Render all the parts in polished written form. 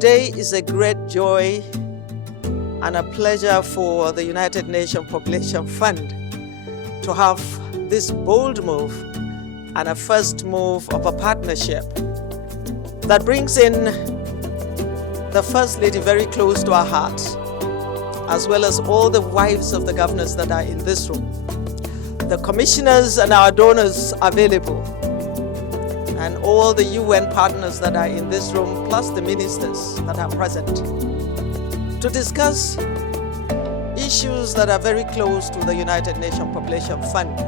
Today is a great joy and a pleasure for the United Nations Population Fund to have this bold move and a first move of a partnership that brings in the First Lady very close to our hearts, as well as all the wives of the governors that are in this room, the commissioners and our donors available, and all the UN partners that are in this room, plus the ministers that are present, to discuss issues that are very close to the United Nations Population Fund.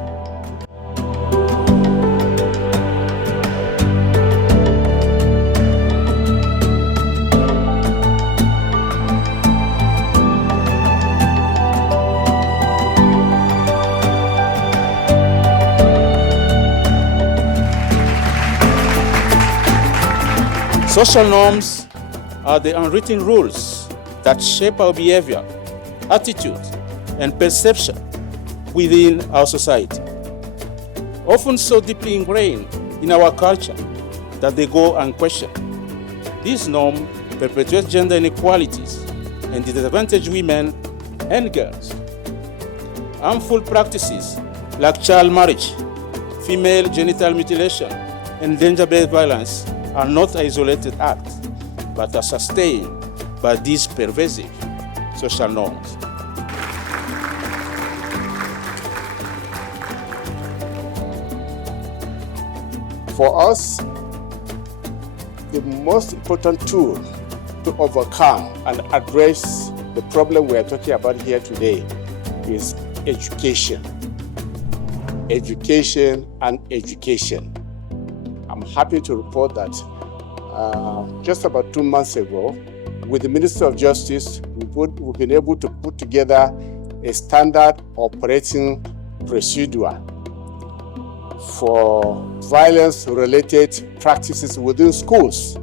Social norms are the unwritten rules that shape our behavior, attitude, and perception within our society, often so deeply ingrained in our culture that they go unquestioned. This norm perpetuates gender inequalities and disadvantages women and girls. Harmful practices like child marriage, female genital mutilation, and gender-based violence are not isolated acts, but are sustained by these pervasive social norms. For us, the most important tool to overcome and address the problem we are talking about here today is education. Education and education. I'm happy to report that just about 2 months ago, with the Minister of Justice, we've been able to put together a standard operating procedure for violence-related practices within schools.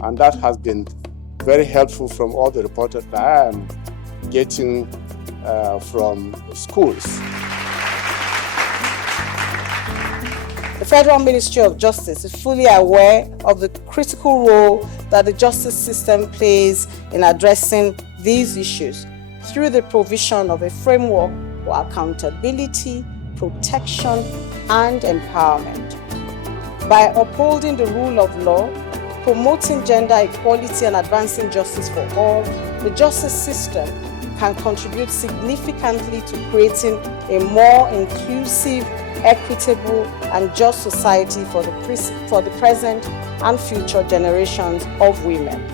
And that has been very helpful from all the reports that I am getting from schools. The Federal Ministry of Justice is fully aware of the critical role that the justice system plays in addressing these issues through the provision of a framework for accountability, protection, and empowerment. By upholding the rule of law, promoting gender equality, and advancing justice for all, the justice system can contribute significantly to creating a more inclusive, equitable, and just society for the present and future generations of women.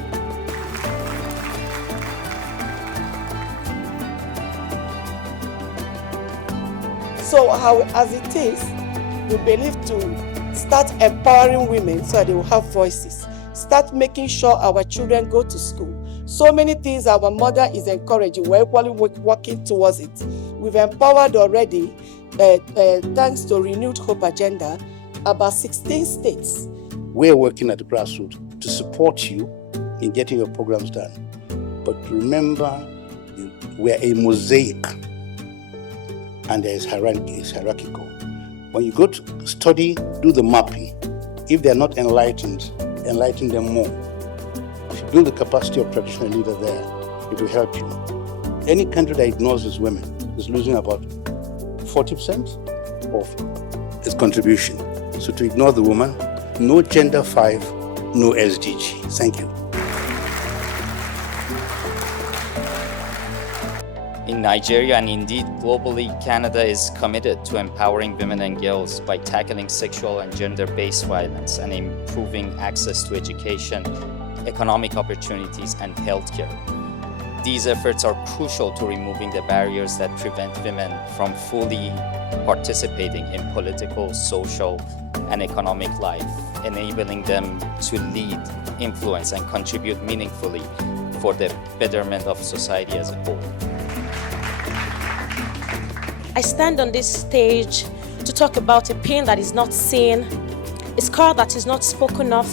So as it is, we believe to start empowering women so that they will have voices. Start making sure our children go to school. So many things our mother is encouraging, we're equally working towards it. We've empowered already, thanks to Renewed Hope Agenda, about 16 states. We're working at the grassroots to support you in getting your programs done. But remember, we're a mosaic, and there is hierarchical. When you go to study, do the mapping. If they're not enlightened, enlighten them more. If you build the capacity of traditional leaders there, it will help you. Any country that ignores its women is losing about 40% of its contribution. So to ignore the woman, no Gender 5, no SDG. Thank you. In Nigeria and indeed globally, Canada is committed to empowering women and girls by tackling sexual and gender-based violence and improving access to education, economic opportunities, and healthcare. These efforts are crucial to removing the barriers that prevent women from fully participating in political, social, and economic life, enabling them to lead, influence, and contribute meaningfully for the betterment of society as a whole. I stand on this stage to talk about a pain that is not seen, a scar that is not spoken of,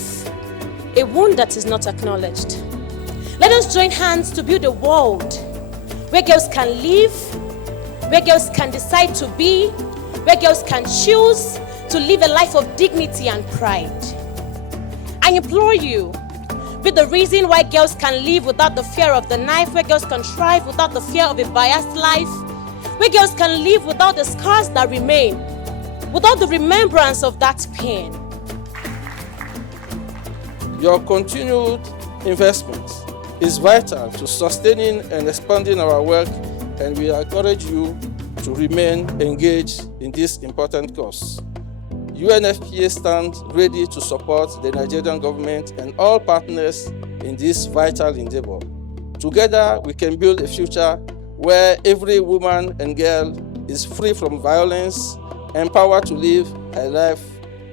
a wound that is not acknowledged. Let us join hands to build a world where girls can live, where girls can decide to be, where girls can choose to live a life of dignity and pride. I implore you, be the reason why girls can live without the fear of the knife, where girls can thrive without the fear of a biased life, where girls can live without the scars that remain, without the remembrance of that pain. Your continued investment is vital to sustaining and expanding our work, and we encourage you to remain engaged in this important cause. UNFPA stands ready to support the Nigerian government and all partners in this vital endeavor. Together, we can build a future where every woman and girl is free from violence, empowered to live a life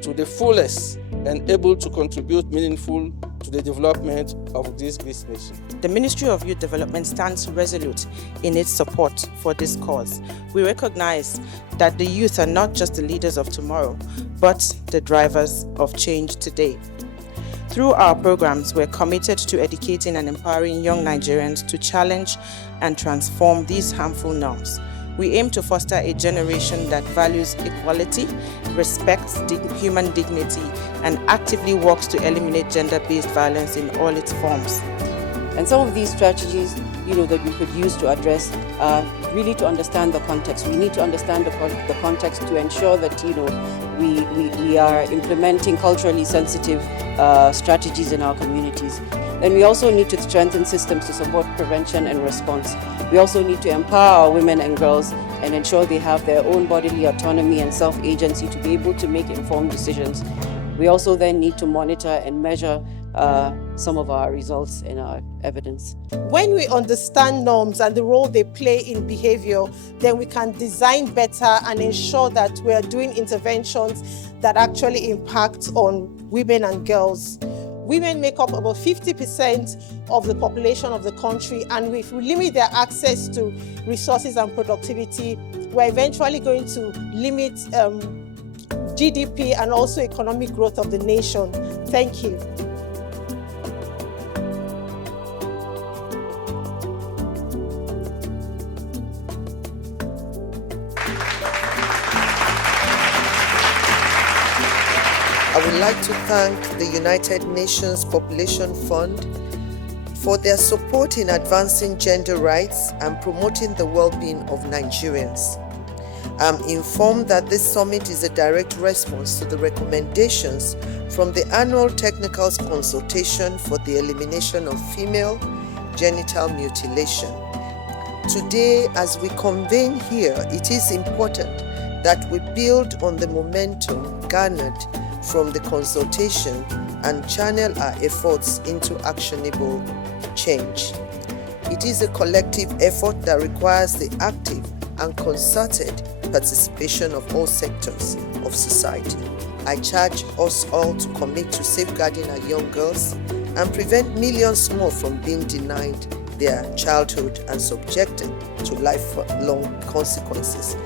to the fullest, and able to contribute meaningfully to the development of this business. The Ministry of Youth Development stands resolute in its support for this cause. We recognize that the youth are not just the leaders of tomorrow, but the drivers of change today. Through our programs, we're committed to educating and empowering young Nigerians to challenge and transform these harmful norms. We aim to foster a generation that values equality, respects human dignity, and actively works to eliminate gender-based violence in all its forms. And some of these strategies, that we could use to address really to understand the context. We need to understand the context to ensure that, we are implementing culturally sensitive strategies in our communities. Then we also need to strengthen systems to support prevention and response. We also need to empower our women and girls and ensure they have their own bodily autonomy and self-agency to be able to make informed decisions. We also then need to monitor and measure some of our results and our evidence. When we understand norms and the role they play in behavior, then we can design better and ensure that we are doing interventions that actually impact on women and girls. Women make up about 50% of the population of the country, and if we limit their access to resources and productivity, we're eventually going to limit GDP and also economic growth of the nation. Thank you. I would like to thank the United Nations Population Fund for their support in advancing gender rights and promoting the well-being of Nigerians. I'm informed that this summit is a direct response to the recommendations from the annual technical consultation for the elimination of female genital mutilation. Today, as we convene here, it is important that we build on the momentum garnered from the consultation and channel our efforts into actionable change. It is a collective effort that requires the active and concerted participation of all sectors of society. I charge us all to commit to safeguarding our young girls and prevent millions more from being denied their childhood and subjected to lifelong consequences.